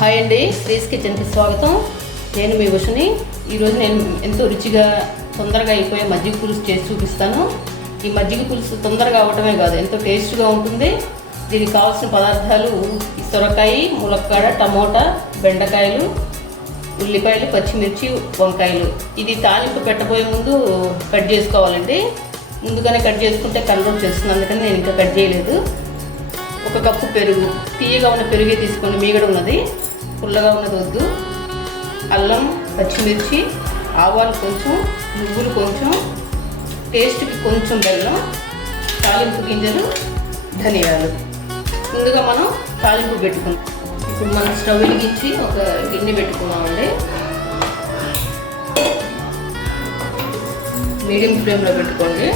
Hi అండి, శ్రీస్ కిచెన్కి స్వాగతం. నేను మీ ఉషని. ఈరోజు నేను ఎంతో రుచిగా తొందరగా అయిపోయే మజ్జిగ పులుసు చేసి చూపిస్తాను. ఈ మజ్జిగ పులుసు తొందరగా అవటమే కాదు, ఎంతో టేస్ట్గా ఉంటుంది. దీనికి కావాల్సిన పదార్థాలు సొరకాయ, ములక్కాడ, టమోటా, బెండకాయలు, ఉల్లిపాయలు, పచ్చిమిర్చి, వంకాయలు. ఇది తాలింపు పెట్టబోయే ముందు కట్ చేసుకోవాలండి. ముందుగానే కట్ చేసుకుంటే కన్వర్ట్ చేస్తుంది, అందుకని నేను ఇంకా కట్ చేయలేదు. 1 కప్పు పెరుగు, తీయగా ఉన్న పెరుగే తీసుకోండి, మీగడ ఉన్నది, పుల్లగా ఉన్నది వద్దు. అల్లం, పచ్చిమిర్చి, ఆవాలు కొంచెం, నువ్వులు కొంచెం, టేస్ట్కి కొంచెం బెల్లం, తాలింపు గింజలు, ధనియాలు. ముందుగా మనం తాలింపు పెట్టుకుందాం. ఇప్పుడు మనం స్టవ్ వెలిగించి ఒక గిన్నె పెట్టుకున్నామండి. మీడియం ఫ్లేమ్లో పెట్టుకోండి,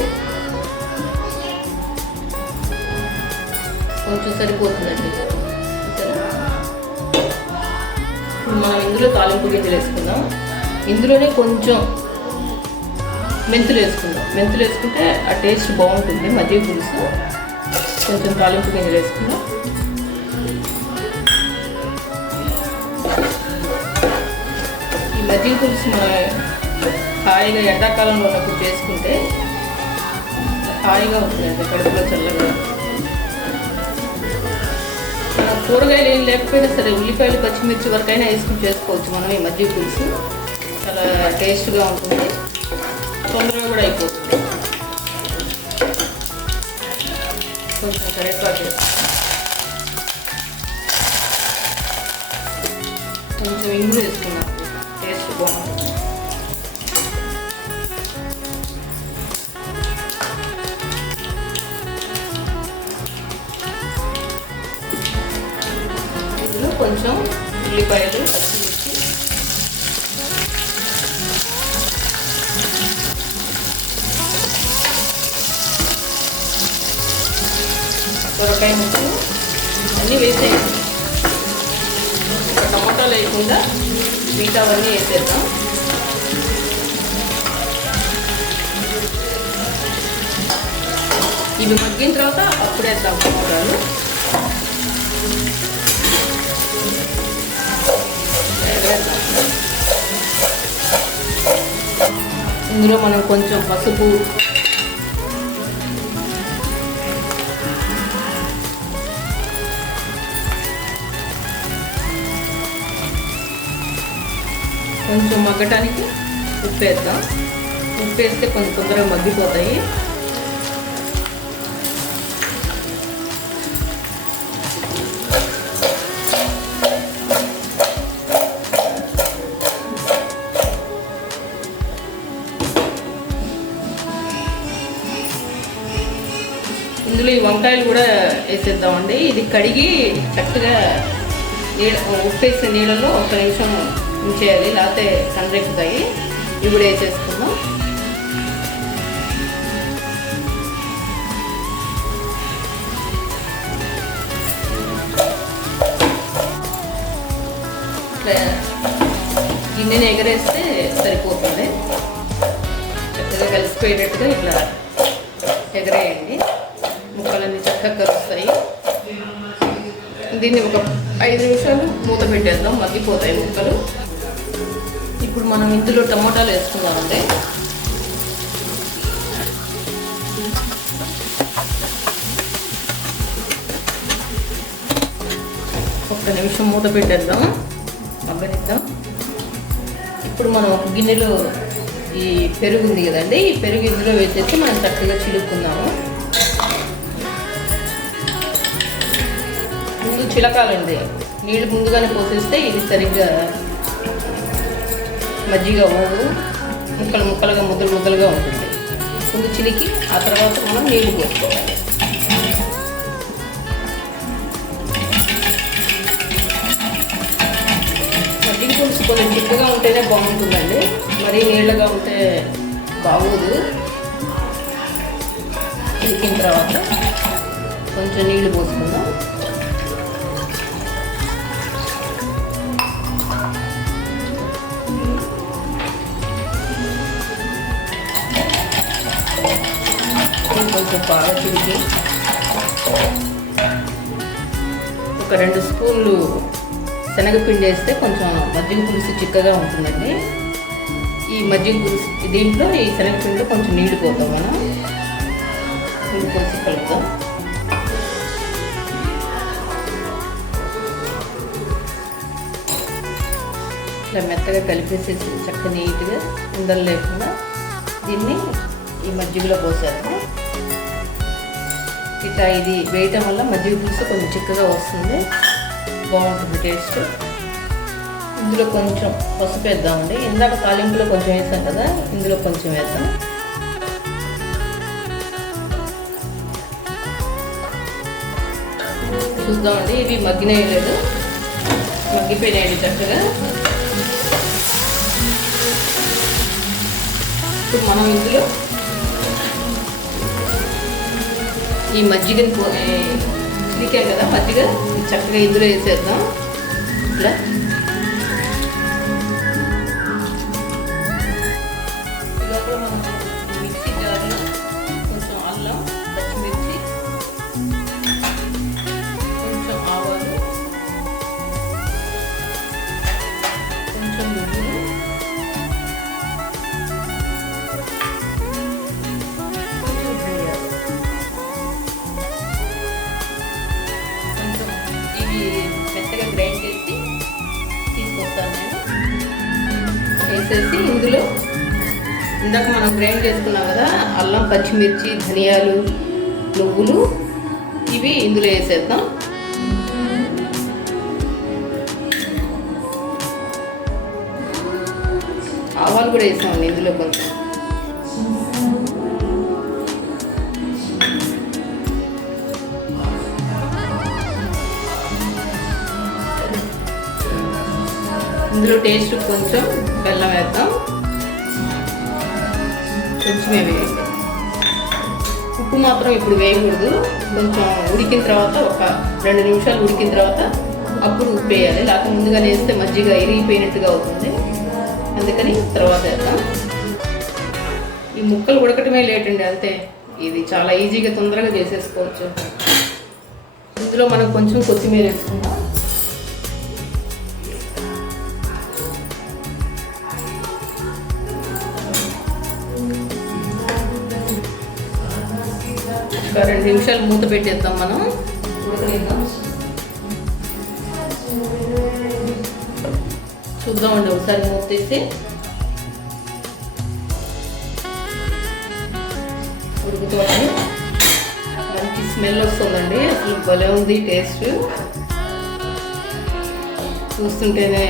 కొంచెం సరిపోతుందండి. ఇప్పుడు మనం ఇందులో తాలింపు గింజలు వేసుకుందాం. ఇందులోనే కొంచెం మెంతులు వేసుకుందాం. మెంతులు వేసుకుంటే ఆ టేస్ట్ బాగుంటుంది మజ్జిగ పులుసు. కొంచెం తాలింపు గింజలు వేసుకుందాం. ఈ మజ్జిగ పులుసు హాయిగా ఎండాకాలంలో ఉన్నప్పుడు చేసుకుంటే హాయిగా ఉంటుందండి, కడుపులో చల్లగా. కూరగాయలు ఏం లేకపోయినా సరే ఉల్లిపాయలు, పచ్చిమిర్చి వరకైనా వేసుకుని చేసుకోవచ్చు మనం. ఈ మజ్జిగ పులుసు చాలా టేస్ట్గా ఉంటుంది, తొందరగా కూడా అయిపోతుంది. కొంచెం కరివేపాకు, కొంచెం ఇంగువ వేసుకున్నాం, టేస్ట్ బాగుంటుంది. కొంచెం ఉల్లిపాయలు, పచ్చిమిర్చి, సొరకాయ ముక్కలు అన్నీ వేసేయండి. టమాటాలు వేయకుండా మిగతావన్నీ వేసేద్దాం. ఇవి మగ్గిన తర్వాత అప్పుడేద్దాం టమాటాలు. ఇందులో మనం కొంచెం పసుపు, కొంచెం మగ్గటానికి ఉప్పు వేద్దాం. ఉప్పు వేస్తే కొంచెం తొందరగా మగ్గిపోతాయి. ఇందులో ఈ వంకాయలు కూడా వేసేద్దామండి. ఇది కడిగి చక్కగా ఉప్పేసిన నీళ్ళలో 1 నిమిషం ఉంచేయాలి, లేకపోతే కండ్రెక్కుతాయి. ఇవి కూడా వేసేసుకుందాం. ఇట్లా గిన్నెని ఎగరేస్తే సరిపోతుంది. చక్కగా కలిసిపోయేటట్టుగా ఇట్లా ఎగరేయండి, ముక్కలన్నీ చక్కగా కలుస్తాయి. దీన్ని ఒక 5 నిమిషాలు మూత పెట్టేద్దాం, మగ్గిపోతాయి ముక్కలు. ఇప్పుడు మనం ఇందులో టమోటాలు వేసుకుందామండి. ఒక్క నిమిషం మూత పెట్టేద్దాం, మగ్గనిద్దాం. ఇప్పుడు మనం ఒక గిన్నెలో ఈ పెరుగు ఉంది కదండి, ఈ పెరుగు ఇందులో వేసేసి మనం చక్కగా చిలుక్కుందాము. ముందు చిలకాలండి, నీళ్ళు ముందుగానే పోసేస్తే ఇది సరిగ్గా మజ్జిగ అవ్వదు, ముక్కలు ముక్కలుగా ముద్దలుగా ఉంటుంది. ముందు చిలికి ఆ తర్వాత మనం నీళ్ళు పోసుకోవాలి. మజ్జిగ పులుసు కొంచెం చిక్కగా ఉంటేనే బాగుంటుందండి, మరీ నీళ్ళగా ఉంటే బాగోదు. చిలికిన తర్వాత కొంచెం నీళ్ళు పోసుకుందాం. కొంచెం బాగా చిలికి ఒక 2 స్పూన్లు శనగపిండి వేస్తే కొంచెం మజ్జిగ పులుసు చిక్కగా ఉంటుందండి. ఈ మజ్జిగ పులుసు దీంట్లో ఈ శనగపిండిలో కొంచెం నీళ్ళు పోతాం, మనం నీళ్ళు పోసి కలుపుతాం. ఇట్లా మెత్తగా కలిపేసేసి చక్కగా నీట్గా ఉండలు లేకుండా దీన్ని ఈ మజ్జిగలో పోసేద్దాం. ఇట్లా ఇది వేయటం వల్ల మజ్జిగ పులుసు కొంచెం చిక్కగా వస్తుంది, బాగుంటుంది టేస్ట్. ఇందులో కొంచెం పసుపు వేద్దామండి. ఇందాక తాలింపులో కొంచెం వేసాం కదా, ఇందులో కొంచెం వేద్దాం. చూద్దామండి, ఇవి మగ్గినేయలేదు, మగ్గిపోయినాయండి చక్కగా. ఇప్పుడు మనం ఇందులో ఈ మజ్జిగని చిలికాం కదా, మజ్జిగ చక్కగా ఇందులో వేసేద్దాం. ఇట్లా లోపల మనం మిక్సీ జార్లో కొంచెం అల్లం, పచ్చిమిర్చి, కొంచెం ఆవాలు, కొంచెం నువ్వులు, మెత్తగా గ్రైండ్ చేసి తీసుకొస్తాను నేను. వేసేసి ఇందులో ఇందాక మనం గ్రైండ్ చేసుకున్నాం కదా, అల్లం, పచ్చిమిర్చి, ధనియాలు, నువ్వులు, ఇవి ఇందులో వేసేద్దాం. ఆవాలు కూడా వేసామండి ఇందులో కొంచెం. ఇందులో టేస్ట్ కొంచెం బెల్లం వేద్దాం, కొంచెమే వేయాలి. ఉప్పు మాత్రం ఇప్పుడు వేయకూడదు, కొంచెం ఉడికిన తర్వాత ఒక 2 నిమిషాలు ఉడికిన తర్వాత అప్పుడు ఉప్పు వేయాలి. లేకపోతే ముందుగానే వేస్తే మజ్జిగ ఇరిగిపోయినట్టుగా అవుతుంది, అందుకని తర్వాత వేద్దాం. ఈ ముక్కలు ఉడకటమే లేట్ అండి, అంతే. ఇది చాలా ఈజీగా తొందరగా చేసేసుకోవచ్చు. ఇందులో మనం కొంచెం కొత్తిమీర వేసుకుందాం. ఒక 2 నిమిషాలు మూత పెట్టేద్దాం, మనం ఉడకనిద్దాం. చూద్దామండి ఒకసారి మూత తీసి. ఉడుకుతోంది, మంచి స్మెల్ వస్తుందండి, అసలు భలే ఉంది టేస్ట్. చూస్తుంటేనే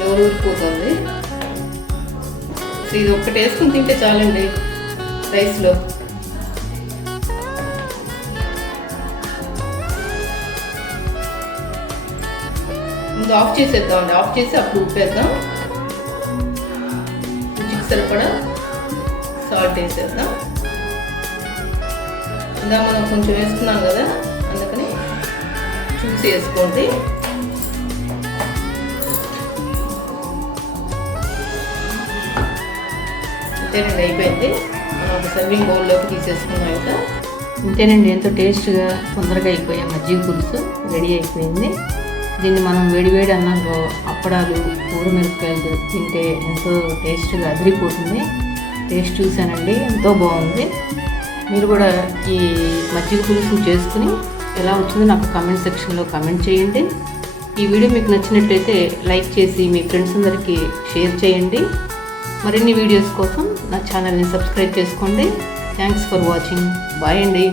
నోరు ఊరిపోతుంది. ఇది ఒక్కటి వేసుకుని తింటే చాలండి రైస్లో. ముందు ఆఫ్ చేసేద్దామండి, ఆఫ్ చేసి అప్పుడు ఉప్పేద్దాం. రుచికి సరిపడా సాల్ట్ వేసేద్దాం. ఇంకా మనం కొంచెం వేసుకున్నాం కదా, అందుకని చూసి వేసుకోండి. అంతేనండి, అయిపోయింది. మనం ఒక సర్వింగ్ బౌల్లోకి తీసేసుకున్నాం కదా. ఇంతేనండి, ఎంతో టేస్ట్గా తొందరగా అయిపోయే మజ్జిగ పులుసు రెడీ అయిపోయింది. దీన్ని మనం వేడివేడి అన్నంలో అప్పడాలు, ఊరమిరపకాయలు తింటే ఎంతో టేస్ట్గా అదిరిపోతుంది. టేస్ట్ చూశానండి, ఎంతో బాగుంది. మీరు కూడా ఈ మజ్జిగ పులుసుని చేసుకుని ఎలా వచ్చిందో నాకు కామెంట్ సెక్షన్లో కామెంట్ చేయండి. ఈ వీడియో మీకు నచ్చినట్లయితే లైక్ చేసి మీ ఫ్రెండ్స్ అందరికీ షేర్ చేయండి. మరిన్ని వీడియోస్ కోసం నా ఛానల్ని సబ్స్క్రైబ్ చేసుకోండి. Thanks for watching. బాయ్ అండి.